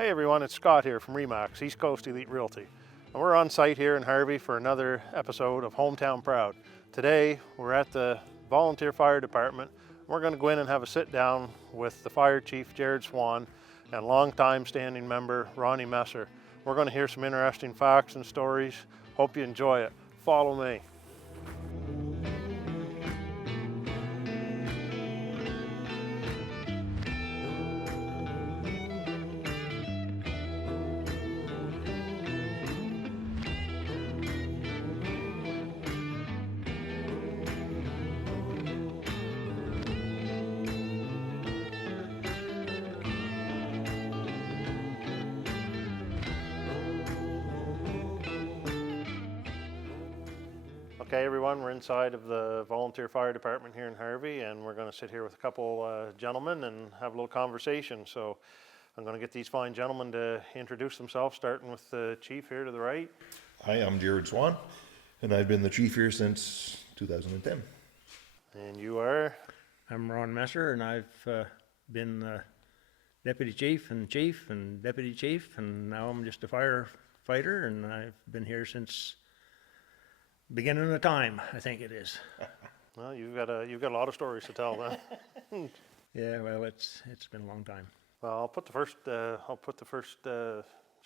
Hey everyone, it's Scott here from Remax, East Coast Elite Realty. And we're on site here in Harvey for another episode of Hometown Proud. Today we're at the Volunteer Fire Department. We're going to go in and have a sit down with the Fire Chief Jared Swan and longtime standing member Ronnie Messer. We're going to hear some interesting facts and stories. Hope you enjoy it. Follow me. Okay everyone, we're inside of the Volunteer Fire Department here in Harvey, and we're going to sit here with a couple gentlemen and have a little conversation. So I'm going to get these fine gentlemen to introduce themselves, starting with the chief here to the right. Hi, I'm Jared Swan, and I've been the chief here since 2010. And you are? I'm Ron Messer, and I've been deputy chief and deputy chief, and now I'm just a firefighter, and I've been here since beginning of time, I think it is. Well, you've got a lot of stories to tell then. Yeah, well, it's been a long time. Well, I'll put the first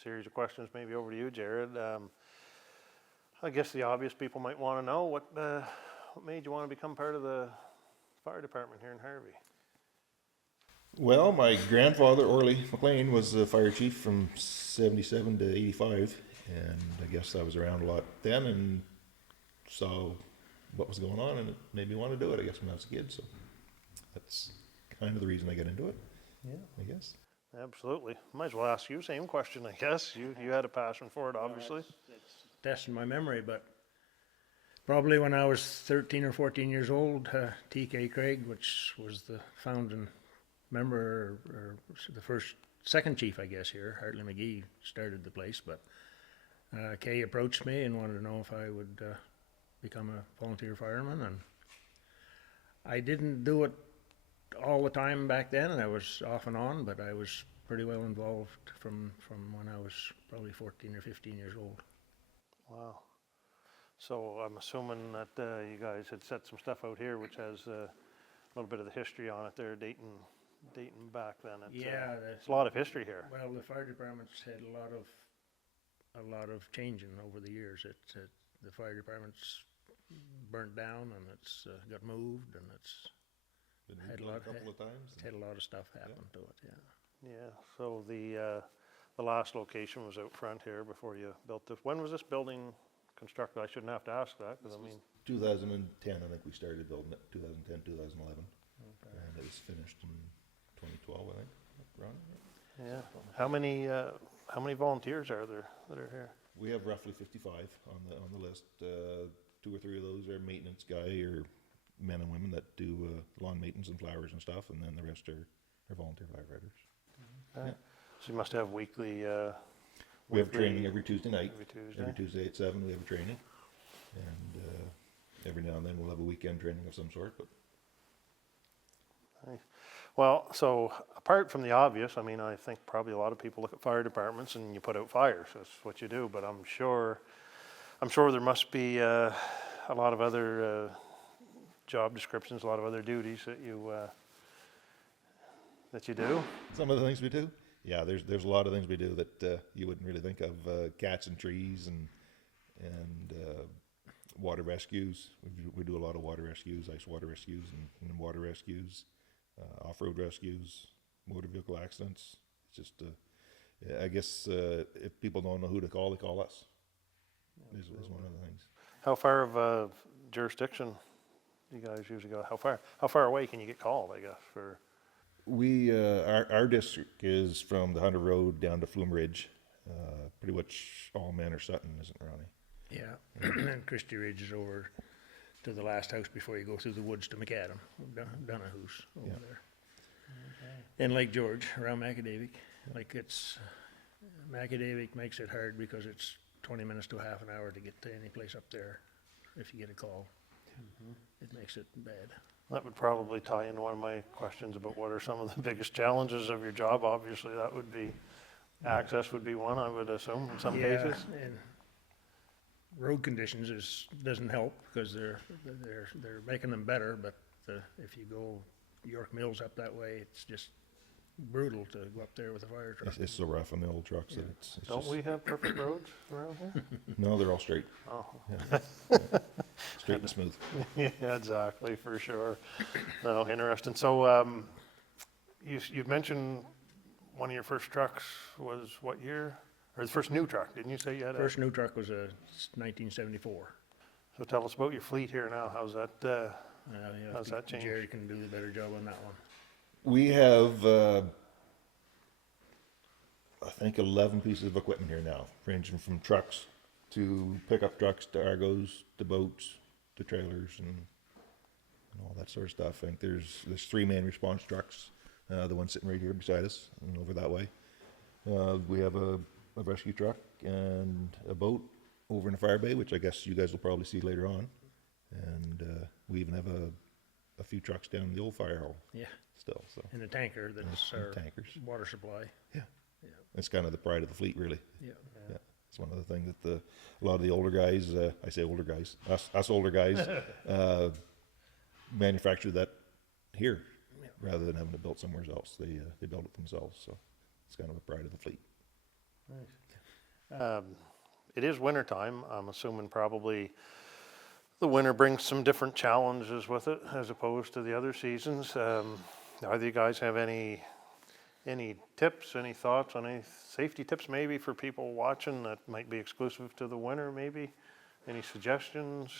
series of questions maybe over to you, Jared. I guess the obvious people might want to know what made you want to become part of the fire department here in Harvey. Well, my grandfather, Orley McLean, was the fire chief from 77 to 85, and I guess I was around a lot then and saw what was going on, and it made me want to do it, I guess, when I was a kid. So that's kind of the reason I got into it. Yeah, I guess. Absolutely. Might as well ask you the same question, I guess. You had a passion for it, obviously. It's testing my memory, but probably when I was 13 or 14 years old, T.K. Craig, which was the founding member, or the second chief, I guess, here, Hartley McGee started the place, but Kay approached me and wanted to know if I would become a volunteer fireman, and I didn't do it all the time back then, and I was off and on, but I was pretty well involved from when I was probably 14 or 15 years old. Wow. So I'm assuming that you guys had set some stuff out here which has a little bit of the history on it there, dating back then. It's a lot of history here. Well, the fire department's had a lot of changing over the years. The fire department's burnt down, and it's got moved, and it's Been had moved a couple of times. had a lot of stuff happen to it. Yeah. So the last location was out front here before you built this. When was this building constructed? I shouldn't have to ask that, because 2010, I think we started building it. 2010, 2011, and it was finished in 2012, I think. Ron? Yeah. How many volunteers are there that are here? We have roughly 55 on the list. 2 or 3 of those are maintenance guy or men and women that do lawn maintenance and flowers and stuff, and then the rest are volunteer firefighters. Okay. Yeah. So you must have weekly. We have training every Tuesday night. Every Tuesday at 7 we have a training, and every now and then we'll have a weekend training of some sort. But nice. Well, so apart from the obvious, I mean, I think probably a lot of people look at fire departments and you put out fires. That's what you do. But I'm sure there must be a lot of other job descriptions, a lot of other duties that you do. Some of the things we do, yeah, there's a lot of things we do that you wouldn't really think of. Cats and trees and water rescues. We do a lot of water rescues, ice water rescues, and water rescues. Off-road rescues, motor vehicle accidents. It's just, I guess, if people don't know who to call, they call us. Is one of the things. How far of jurisdiction do you guys usually go? How far away can you get called, I guess? Our district is from the Hunter Road down to Flume Ridge. Pretty much all men are Sutton, isn't it, Ronnie? Yeah, and Christie Ridge is over to the last house before you go through the woods to McAdam, Donahoo's over there. Okay. And Lake George, around Macadavic. Macadavic makes it hard because it's 20 minutes to half an hour to get to any place up there if you get a call. It makes it bad. That would probably tie into one of my questions about what are some of the biggest challenges of your job. Obviously, that would be Access would be one, I would assume, in some Yeah, cases. and road conditions doesn't help because they're making them better, but if you go York Mills up that way, it's just brutal to go up there with a fire truck. It's so rough on the old trucks that it's Don't just, we have perfect roads around here? no, they're all straight. Oh, Straight and smooth. yeah, exactly, for sure. No, interesting. So, you mentioned one of your first trucks was what year? Or the first new truck, didn't you say you had a? First new truck was a 1974. So tell us about your fleet here now. How's that, Yeah, how's that changed? Jerry can do the better job on that one. We have, I think 11 pieces of equipment here now, ranging from trucks to pickup trucks to Argos to boats to trailers and all that sort of stuff. I think there's 3 main response trucks, the one sitting right here beside us and over that way. We have a rescue truck and a boat over in the fire bay, which I guess you guys will probably see later on. And we even have a few trucks down in the old fire hall Yeah, still. So and a tanker that's and our tankers. water supply. Yeah, it's kind of the pride of the fleet, really. Yeah. Yeah, it's one of the things that a lot of the older guys, I say older guys, us older guys, manufacture that here rather than having it built somewhere else. They build it themselves, so it's kind of a pride of the fleet. It is wintertime. I'm assuming probably the winter brings some different challenges with it as opposed to the other seasons. Either you guys have any tips, any thoughts on any safety tips maybe for people watching that might be exclusive to the winter maybe? Any suggestions?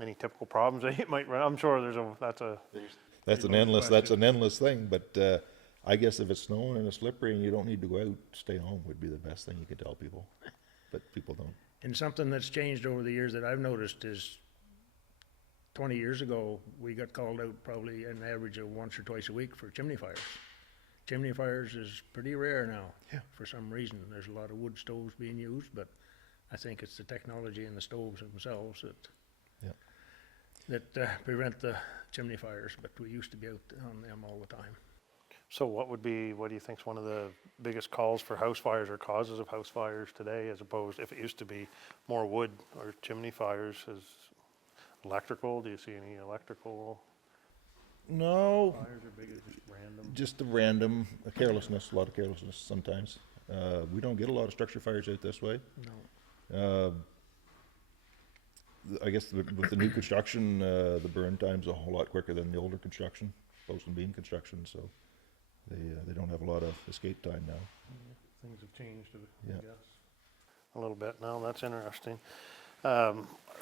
Any typical problems that you might run? I'm sure That's an endless thing, but I guess if it's snowing and it's slippery and you don't need to go out, stay home would be the best thing you could tell people, but people don't. And something that's changed over the years that I've noticed is 20 years ago, we got called out probably an average of once or twice a week for chimney fires. Chimney fires is pretty rare now. Yeah. For some reason. There's a lot of wood stoves being used, but I think it's the technology in the stoves themselves that prevent the chimney fires, but we used to be out on them all the time. So what do you think is one of the biggest calls for house fires or causes of house fires today, as opposed, if it used to be more wood or chimney fires, is electrical? Do you see any electrical No, fires or big, just random? just a carelessness, a lot of carelessness sometimes. We don't get a lot of structure fires out this way. No. I guess with the new construction, the burn time's a whole lot quicker than the older construction, post and beam construction, so they don't have a lot of escape time now. Things have changed, Yeah. I guess. A little bit now, that's interesting.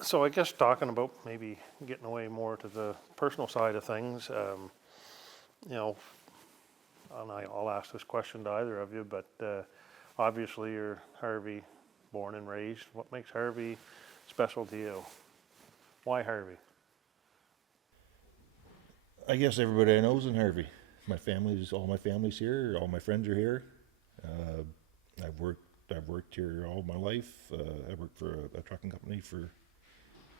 So I guess talking about maybe getting away more to the personal side of things, and I'll ask this question to either of you, but obviously you're Harvey, born and raised. What makes Harvey special to you? Why Harvey? I guess everybody I know is in Harvey. All my family's here, all my friends are here. I've worked here all my life. I worked for a trucking company for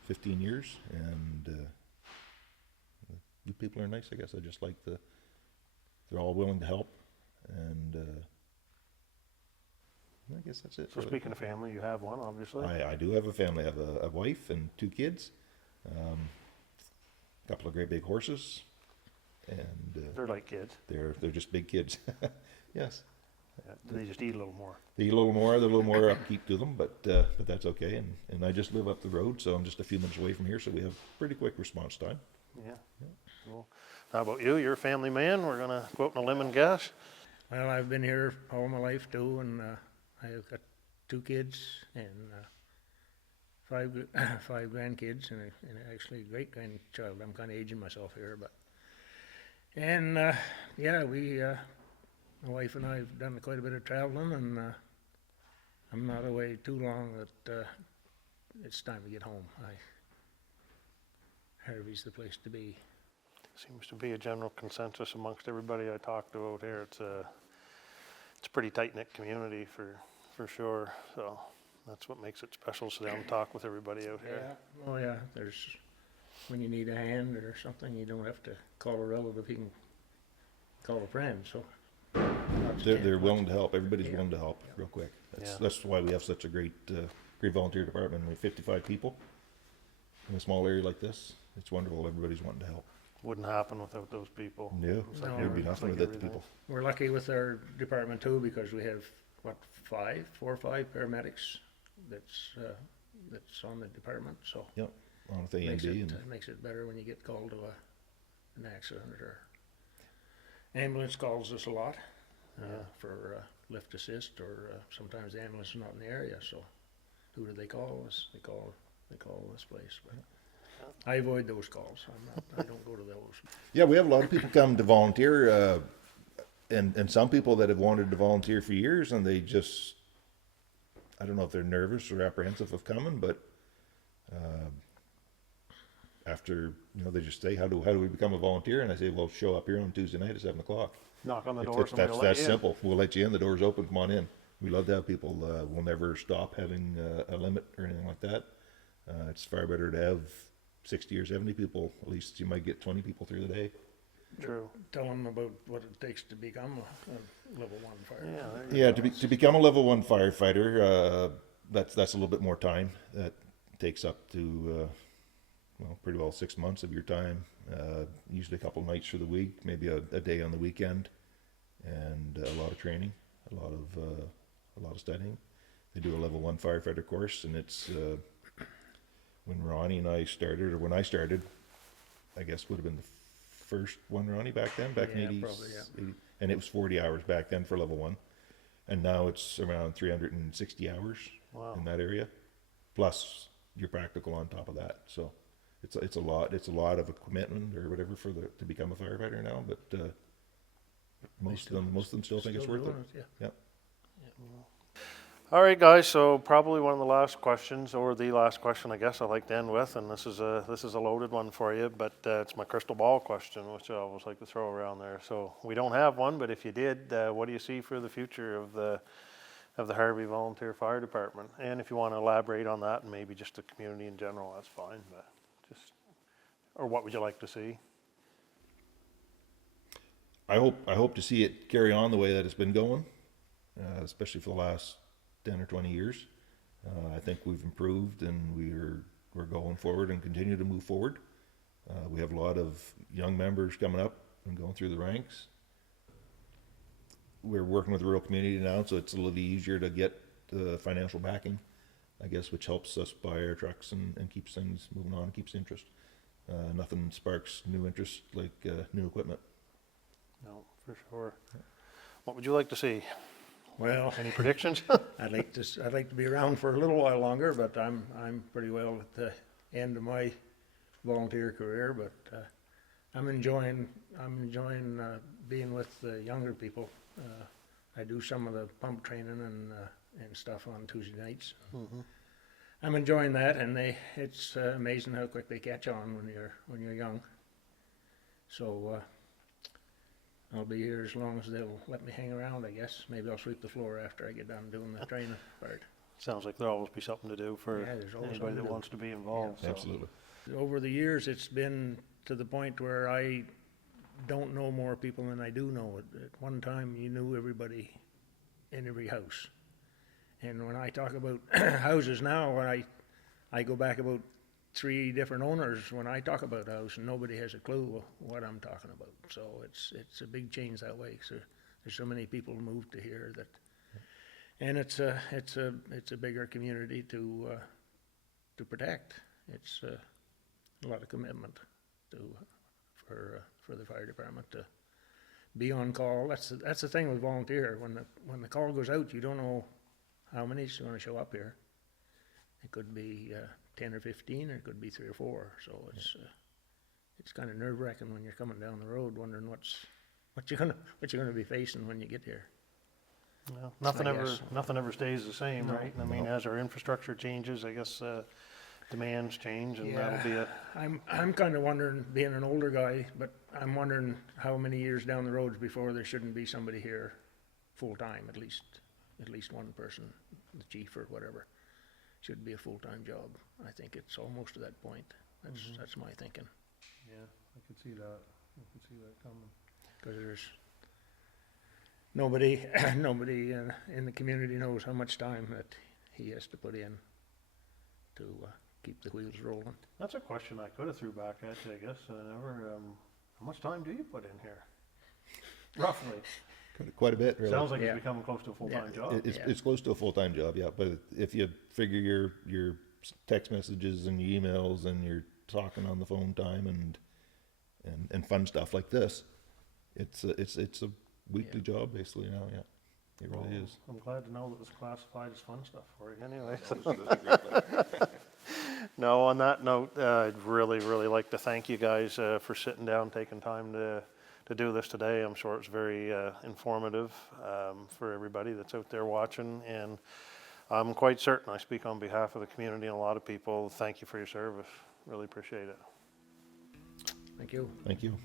15 years, and the people are nice, I guess. I just like they're all willing to help, and I guess that's it. So really. speaking of family, you have one, obviously. I do have a family. I have a wife and 2 kids, a couple of great big horses, and They're like kids. they're just big kids. Yes, Yeah, they just eat a little more. they eat a little more. They're a little more upkeep to them, but that's okay. And I just live up the road, so I'm just a few minutes away from here, so we have pretty quick response time. Yeah. Cool. How about you? You're a family man. We're gonna go out on a limb and guess. Well, I've been here all my life too, and I've got 2 kids and 5 grandkids and actually a great grandchild. I'm kind of aging myself here, but my wife and I have done quite a bit of traveling, and I'm not away too long that it's time to get home. Harvey's the place to be. Seems to be a general consensus amongst everybody I talk to out here. It's a pretty tight-knit community for sure. So that's what makes it special. So down and talk with everybody out here. Yeah. Oh yeah. When you need a hand or something, you don't have to call a relative. You can call a friend. So a lot they're willing to help. Everybody's willing to help real quick. Yeah. That's why we have such a great volunteer department. We have 55 people in a small area like this. It's wonderful. Everybody's wanting to help. Wouldn't happen without those people. No, It's like there'd be it's nothing like without the everything. people. We're lucky with our department too, because we have, what, 4 or 5 paramedics that's on the department, so Yep, on with A and makes B, it, and makes it better when you get called to an accident, or ambulance calls us a lot for lift assist, or sometimes the ambulance is not in the area, so who do they call us? They call this place, but I avoid those calls. I don't go to those. yeah, we have a lot of people come to volunteer, and some people that have wanted to volunteer for years, and they just, I don't know if they're nervous or apprehensive of coming, but after, they just say, how do we become a volunteer? And I say, well, show up here on Tuesday night at 7 o'clock. Knock on the door. somebody will let That's you in. simple. We'll let you in. The door's open. Come on in. We love to have people. We'll never stop having a limit or anything like that. It's far better to have 60 or 70 people. At least you might get 20 people through the day. True. Tell them about what it takes to become a level 1 firefighter. Yeah. there you Yeah, go. to become a level 1 firefighter, that's a little bit more time. That takes up to pretty well 6 months of your time. Usually a couple nights for the week, maybe a day on the weekend, and a lot of training, a lot of studying. They do a level 1 firefighter course, and it's when Ronnie and I started, or when I started, I guess would have been the first one, Ronnie, back then, back in Yeah, 80s, probably, yeah. 80, and it was 40 hours back then for level 1, and now it's around 360 hours Wow. in that area, plus your practical on top of that. So it's a lot of a commitment or whatever to become a firefighter now, but most of them still think it's worth it. doing yeah. Yep. All right, guys. So probably one of the last questions, or the last question, I guess, I'd like to end with, and this is a loaded one for you, but it's my crystal ball question, which I always like to throw around there. So we don't have one, but if you did, what do you see for the future of the Harvey Volunteer Fire Department? And if you want to elaborate on that, and maybe just the community in general, that's fine. But or what would you like to see? I hope to see it carry on the way that it's been going, especially for the last 10 or 20 years. I think we've improved, and we're going forward and continue to move forward. We have a lot of young members coming up and going through the ranks. We're working with the rural community now, so it's a little easier to get the financial backing, I guess, which helps us buy our trucks and keeps things moving on, keeps interest. Nothing sparks new interest like new equipment. No, for sure. What would you like to see? Well, Any predictions? I'd like to be around for a little while longer, but I'm pretty well at the end of my volunteer career. But I'm enjoying being with the younger people. I do some of the pump training and stuff on Tuesday nights. Mm-hmm. I'm enjoying that, and it's amazing how quick they catch on when you're young. So I'll be here as long as they'll let me hang around, I guess. Maybe I'll sweep the floor after I get done doing the training part. Sounds like there'll always be something to do for Yeah, there's always anybody something that to do. wants to be involved. so. Absolutely. Over the years, it's been to the point where I don't know more people than I do know. At one time, you knew everybody in every house. And when I talk about houses now, when I go back about 3 different owners when I talk about a house, and nobody has a clue what I'm talking about. So it's a big change that way. So there's so many people moved to here that, and it's a bigger community to protect. It's a lot of commitment for the fire department to be on call. That's the thing with volunteer. When the call goes out, you don't know how many's going to show up here. It could be 10 or 15, or it could be 3 or 4. So it's kind of nerve-wracking when you're coming down the road, wondering what you're gonna be facing when you get here. Well, my guess. nothing ever stays the same, No. right? I mean, as our infrastructure changes, I guess demands change, and that'll be it. I'm kind of wondering, being an older guy, but I'm wondering how many years down the road before there shouldn't be somebody here full-time, at least one person, the chief or whatever. Should be a full-time job. I think it's almost to that point. That's my thinking. Yeah, I could see that. I could see that coming. Because nobody in the community knows how much time that he has to put in to keep the wheels rolling. That's a question I could have threw back at you, I guess. How much time do you put in here? Roughly. Quite a bit, really. Sounds like Yeah. it's becoming close to a full-time Yeah. job. It's close to a full-time job, yeah. But if you figure your text messages and your emails and your talking on the phone time and fun stuff like this, it's a weekly job basically now. Yeah, it really is. I'm glad to know that it's classified as fun stuff for you anyway. No, on that note, I'd really like to thank you guys for sitting down, taking time to do this today. I'm sure it's very informative for everybody that's out there watching, and I'm quite certain I speak on behalf of the community and a lot of people. Thank you for your service. Really appreciate it. Thank you. Thank you.